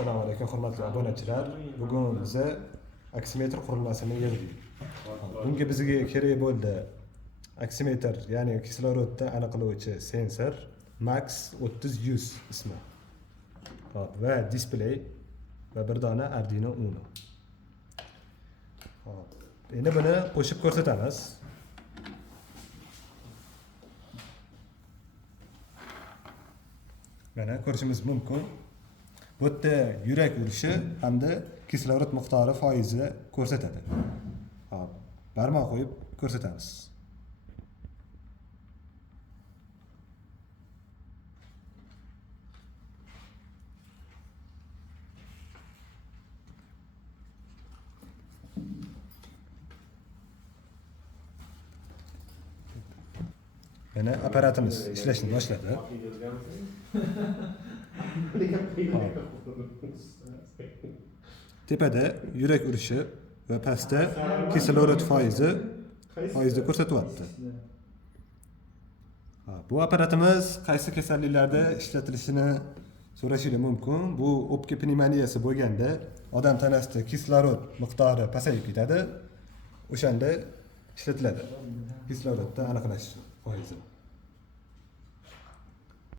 Assalomu alaykum hurmatli obunachilar. Bugun biz aksimetr qurilmasini yig'dik. Bunga bizga kerak bo'ldi aksimetr, ya'ni kislorodni aniqlovchi sensor Max 30-100 ismi. Hop, va displey va bir dona Arduino Uno. Hop. Endi buni qo'shib ko'rsatamiz. Mana ko'rishingiz mumkin. Bu yerda yurak urishi hamda kislorod miqdori foizi ko'rsatadi. Hop, barmoq qo'yib ko'rsatamiz. Mana apparatimiz ishlashni boshladi. Tepada yurak urishi va pastda kislorod foizni ko'rsatyapti. Bu apparatimiz qaysi kasalliklarda ishlatilishini so'rashingiz mumkin. Bu o'pka pnevmoniyasi bo'lganda odam tanasida kislorod miqdori pasayib ketadi. O'shanda ishlatiladi. Kislorodni aniqlash foizi.